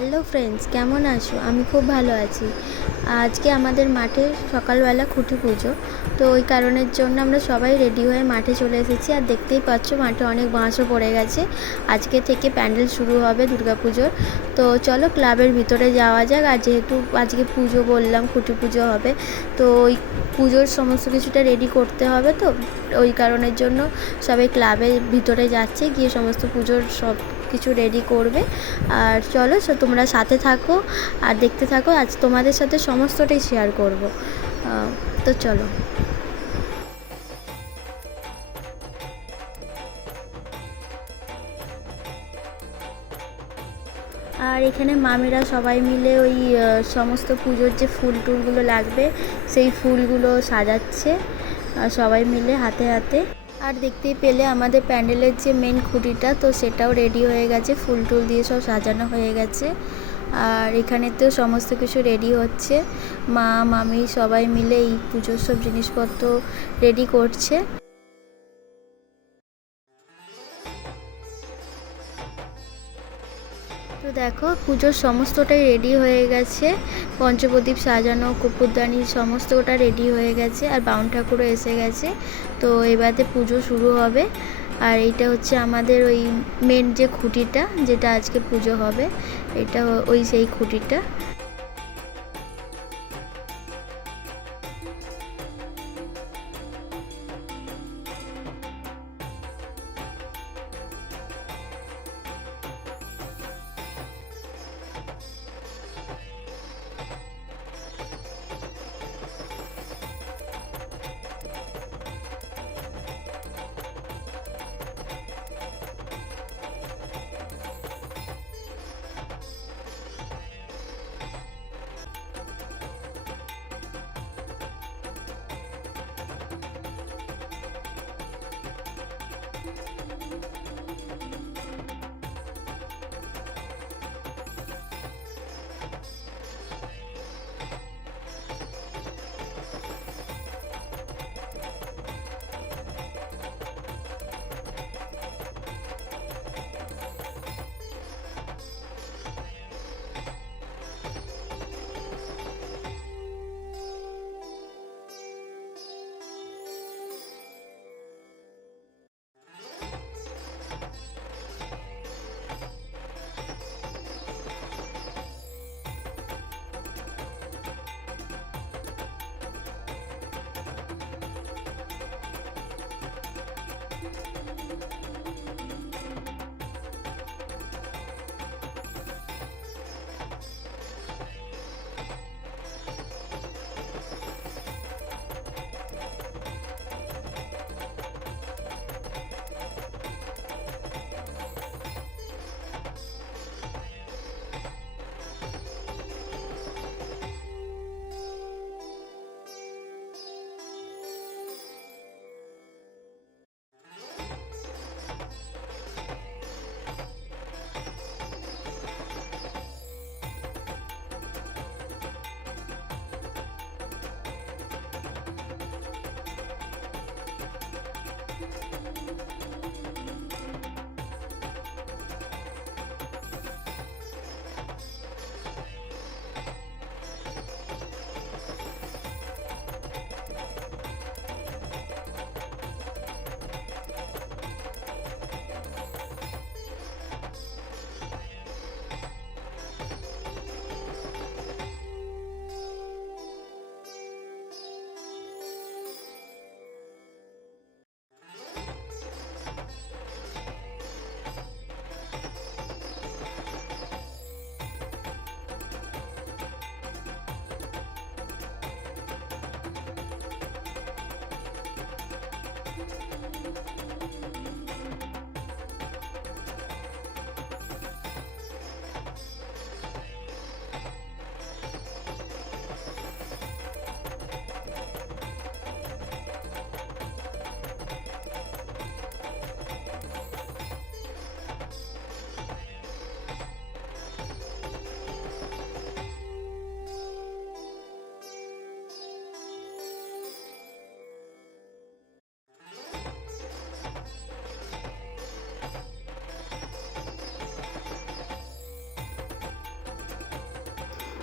Hello friends, কেমন আছো? আমি খুব ভালো আছি। আজকে আমাদের মাঠে সকালবেলা খুঁটি পুজো। তো ওই কারণের জন্য আমরা সবাই রেডি হয়ে মাঠে চলে এসেছি। আর দেখতেই পাচ্ছ মাঠে অনেক বাঁশও পড়ে গেছে। আজকে থেকে প্যান্ডেল শুরু হবে দুর্গাপুজোর। তো চলো ক্লাবের ভিতরে যাওয়া যাক। আর যেহেতু আজকে পুজো বললাম, খুঁটি পুজো হবে, তো ওই পুজোর সমস্ত কিছুটা রেডি করতে হবে। তো ওই কারণের জন্য সবাই ক্লাবের ভিতরে যাচ্ছে, গিয়ে সমস্ত পুজোর সব কিছু রেডি করবে। আর চলো তোমরা সাথে থাকো আর দেখতে থাকো। আজ তোমাদের সাথে সমস্তটাই শেয়ার করব। তো চলো। আর এখানে মামিরা সবাই মিলে ওই সমস্ত পুজোর যে ফুল টুলগুলো লাগবে সেই ফুলগুলো সাজাচ্ছে সবাই মিলে হাতে হাতে। আর দেখতেই পেলে আমাদের প্যান্ডেলের যে মেন খুঁটিটা, তো সেটাও রেডি হয়ে গেছে, ফুল টুল দিয়ে সব সাজানো হয়ে গেছে। আর এখানেতেও সমস্ত কিছু রেডি হচ্ছে, মা মামি সবাই মিলে এই পুজোর সব জিনিসপত্র রেডি করছে। তো দেখো পুজোর সমস্তটাই রেডি হয়ে গেছে, পঞ্চপ্রদীপ সাজানো, কপুরদানি সমস্তটা রেডি হয়ে গেছে। আর বাউন ঠাকুরও এসে গেছে। তো এবারে পুজো শুরু হবে। আর এইটা হচ্ছে আমাদের ওই মেন যে খুঁটিটা, যেটা আজকে পুজো হবে, এটা ওই সেই খুঁটিটা।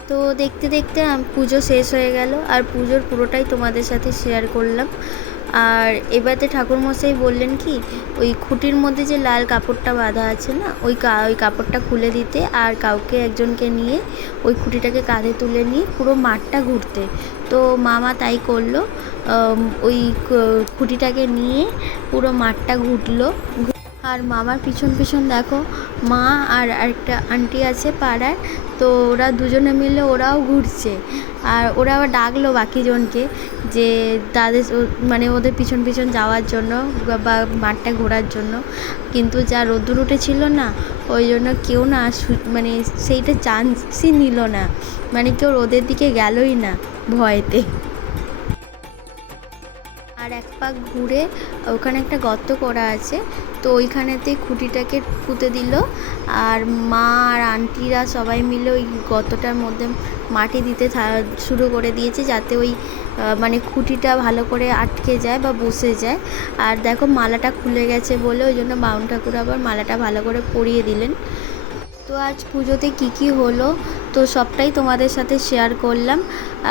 তো দেখতে দেখতে পুজো শেষ হয়ে গেল, আর পুজোর পুরোটাই তোমাদের সাথে শেয়ার করলাম। আর এবারে ঠাকুরমশাই বললেন কি, ওই খুঁটির মধ্যে যে লাল কাপড়টা বাঁধা আছে না, ওই কাপড়টা খুলে দিতে, আর কাউকে একজনকে নিয়ে ওই খুঁটিটাকে কাঁধে তুলে নিয়ে পুরো মাঠটা ঘুরতে। তো মামা তাই করলো, ওই খুঁটিটাকে নিয়ে পুরো মাঠটা ঘুরলো। আর মামার পিছন পিছন দেখো মা আর আরেকটা আন্টি আছে পাড়ার, তো ওরা দুজনে মিলে ওরাও ঘুরছে। আর ওরা আবার ডাকলো বাকিজনকে যে তাদের মানে ওদের পিছন পিছন যাওয়ার জন্য বা মাঠটা ঘোরার জন্য, কিন্তু যা রোদ্দুর উঠেছিল না, ওই জন্য কেউ না মানে সেইটা চান্সই নিল না, মানে কেউ রোদের দিকে গেলই না ভয়েতে। আর এক পাক ঘুরে ওখানে একটা গর্ত করা আছে, তো ওইখানেতেই খুঁটিটাকে পুঁতে দিল। আর মা আর আন্টিরা সবাই মিলে ওই গর্তটার মধ্যে মাটি দিতে শুরু করে দিয়েছে, যাতে ওই মানে খুঁটিটা ভালো করে আটকে যায় বা বসে যায়। আর দেখো মালাটা খুলে গেছে বলে ওই জন্য বাউন ঠাকুর আবার মালাটা ভালো করে পরিয়ে দিলেন। তো আজ পুজোতে কী হলো তো সবটাই তোমাদের সাথে শেয়ার করলাম।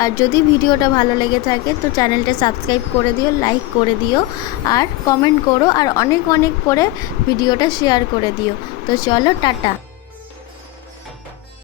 আর যদি ভিডিওটা ভালো লেগে থাকে তো চ্যানেলটা সাবস্ক্রাইব করে দিও, লাইক করে দিও, আর কমেন্ট করো, আর অনেক অনেক করে ভিডিওটা শেয়ার করে দিও। তো চলো টাটা।